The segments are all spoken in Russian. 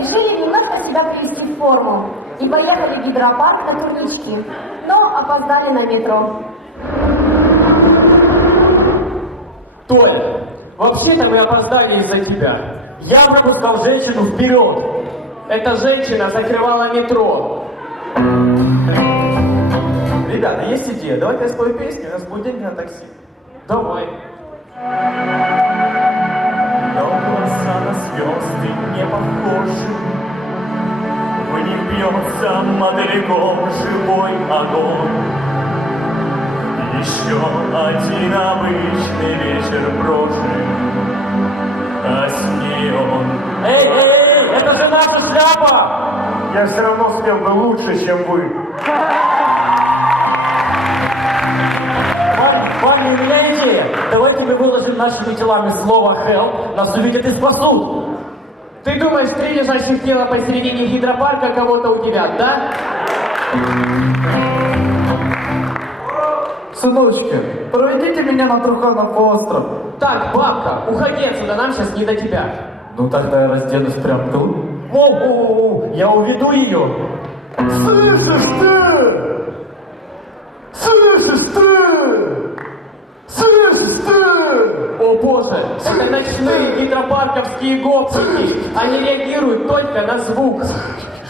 Решили немножко себя привести в форму и поехали в гидропарк на турнички, но опоздали на метро. Толя, вообще-то мы опоздали из-за тебя. Я пропускал женщину вперед. Эта женщина закрывала метро. Ребята, есть идея. Давайте я спою песню, у нас будет деньги на такси. Давай. На звезды не похожи. В них бьется мотыльком живой огонь. Еще один обычный вечер прожит, а с ней он Эй, эй, это же наша шляпа! Я все равно спел бы лучше, чем вы. Парни, у меня идея. Давайте мы выложим нашими телами слово help, нас увидят и спасут. Ты думаешь, три лежащих тела посередине гидропарка кого-то удивят, да? Сыночки, проведите меня на Труханов остров. Так, бабка, уходи отсюда, нам сейчас не до тебя. Ну тогда я разденусь прям тут. Воу, я уведу ее. Слышишь ты? Слышишь ты? Слышишь ты? О боже, это ночные гидропарковские гопники. Они реагируют только на звук.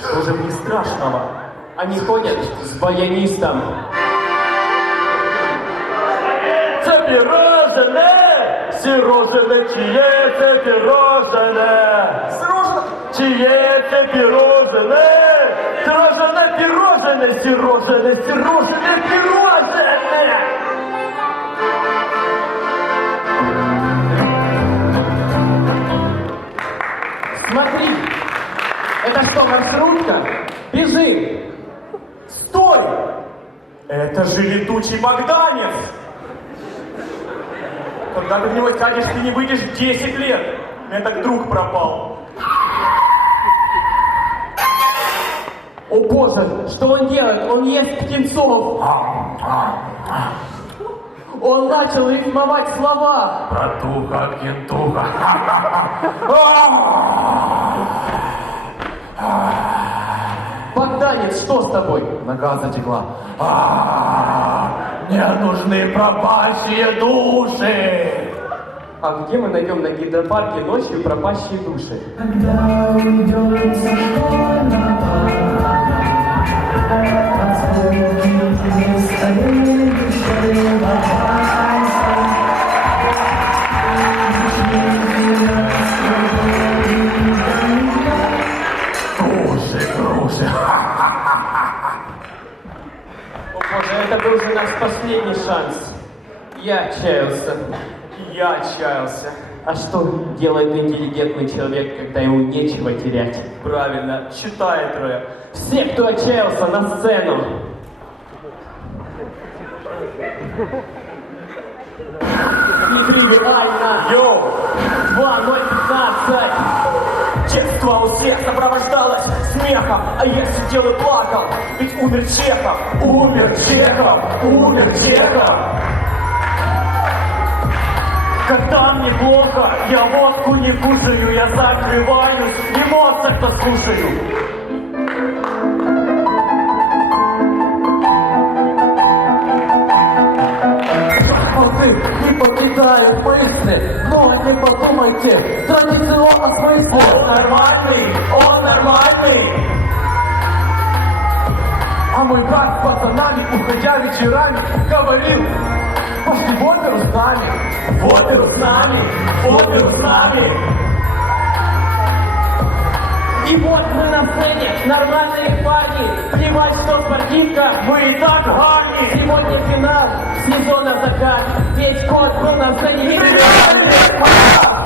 Что же в них страшного? Они ходят с баянистом. Це пірожене, сірожене, чиє це пірожене? Сірожене? Чиє це пірожене? Пірожене, пірожене, сірожене, сірожене, пірожене! Смотри, это что, маршрутка? Бежим! Стой! Это же летучий богданец! Когда ты в него сядешь, ты не выйдешь 10 лет. У меня так друг пропал. О боже, что он делает? Он ест птенцов. Он начал рифмовать слова. Братуха, кентуха. Богданец, что с тобой? Нога затекла. А, Мне нужны пропащие души. А где мы найдем на гидропарке ночью пропащие души? Когда уйдет со школьного был же наш последний шанс. Я отчаялся. Я отчаялся. А что делает интеллигентный человек, когда ему нечего терять? Правильно, читай трое. Все, кто отчаялся, на сцену! Нетривиально! У всех сопровождалось смехом, а я сидел и плакал, ведь умер Чехов, умер Чехов, умер Чехов. Когда мне плохо, я водку не кушаю, я закрываюсь и Моцарта слушаю. Не покидают мысли, не подумайте, традиционно смысле. Он нормальный, он нормальный. А мой брат с пацанами, уходя вечерами, говорил, пошли в оперу с нами. В оперу с нами, в оперу с нами. И вот мы на сцене, нормальные парни, плевать, что спортивка. Мы и так гарни. Сегодня финал, сезона закат, весь год был на сцене. Привет,